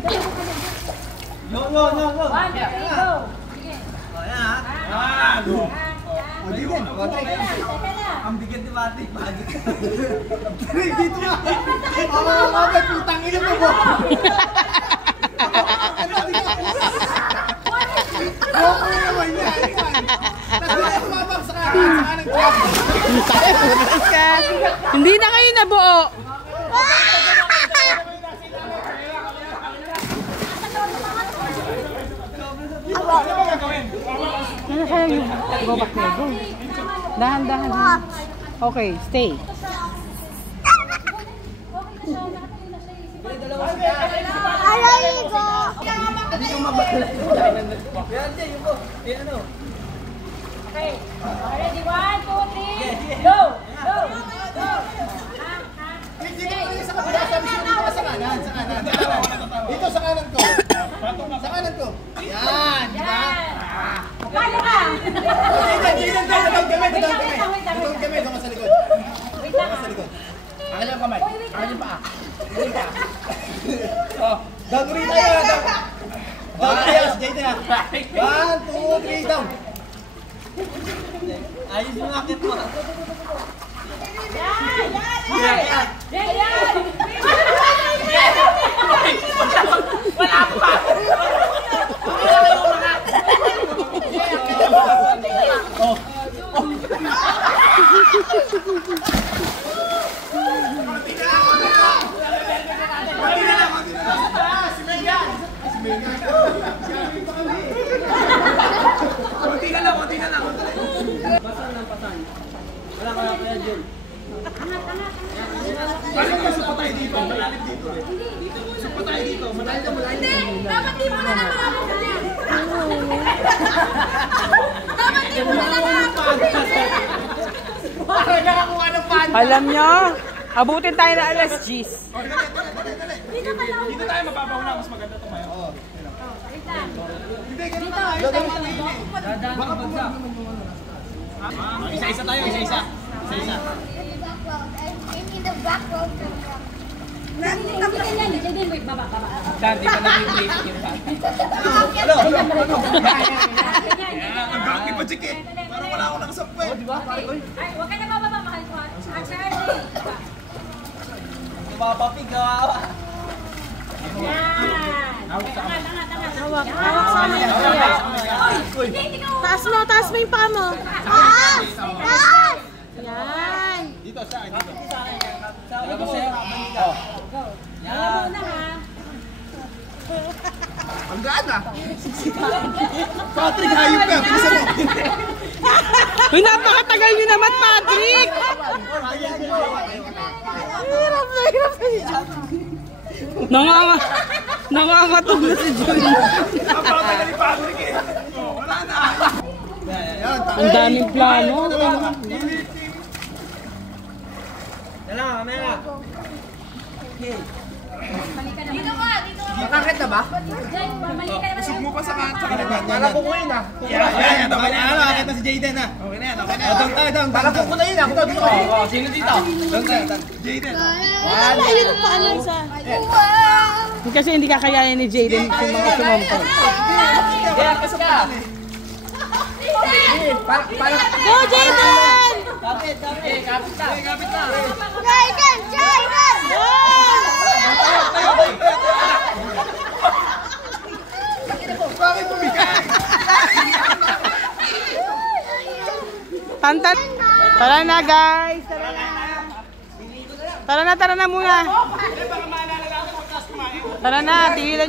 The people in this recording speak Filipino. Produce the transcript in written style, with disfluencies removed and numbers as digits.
Go. 1, 2, 3, go. Sige. O, yan ha. Go. O, di din. Ang bigat ni Mati. Dito na. May putang ina mo. Hindi na kayo nabuo. Ano kaya yung go back na go? Dahan. Okay, stay. Okay. Ready? 1, 2, 3. Go. Dito sa kanan ko. Sa kanan ko. Yan. Kaya ka. Doon kami. Doon sa likod. Angal yung kamay. Angal yung paa. Down rin tayo. Down tayo. Jayden na. 1, 2, 3, down. Ayos yung akit mo. Wala pa! Konti na lang. Pasan. Wala kaya dyan. Balik ka sa patay dito. Malalim dito. Sa patay dito. Malalim. Hindi! Dapat di mo na nakakapagod. Dapat di mo na nakakapagod. Parang nakakuha ng pan. Alam nyo, abutin tayo na alas 10. Dito tayo mapapahuna. Mas maganda tumayo. Hindi, ganun tayo. Baka bagsak. Isa-isa tayo, isa-isa. In the background. Wait, baba. Dati pa nag-plate yung bata. Hello. Ang gaki pa, chike. Parang wala ako nakasampa eh. Diba? Ay, huwag ka na bababa, mahal ko. Mapapig na. Yan. Hawak sa amin. Taas mo yung paa mo. Taas! Yan. Dito sa akin. Alam mo sa'yo? Yan. Ang gaan ah. Patrick, hayop ka. Bisa mo. Uy, napakatagal nyo naman, Patrick! Hirap na si John. Nangangatog na si John. Napakatagal ni Patrick eh. Wala na. Ang daming plano. Dala, kamera. Dito ka. Nakakit na ba? Usog mo pa sa kanto. Bala ko ko yun ah. Yan. Nakakit na si Jayden ah. Okay na yan. Down tayo, down. Bala ko na yun ah. Dito. Sino dito? Down tayo. Jaden. Ayun ang paalam sa... Kasi hindi kakayanin ni Jayden yung mga sumampal. Kaya, kas ka. Go, Jayden! Kapit na. Jayden! Bakit bumigay? Tantan. Tara na, guys. Tara na muna. Tara na, tigilan nyo.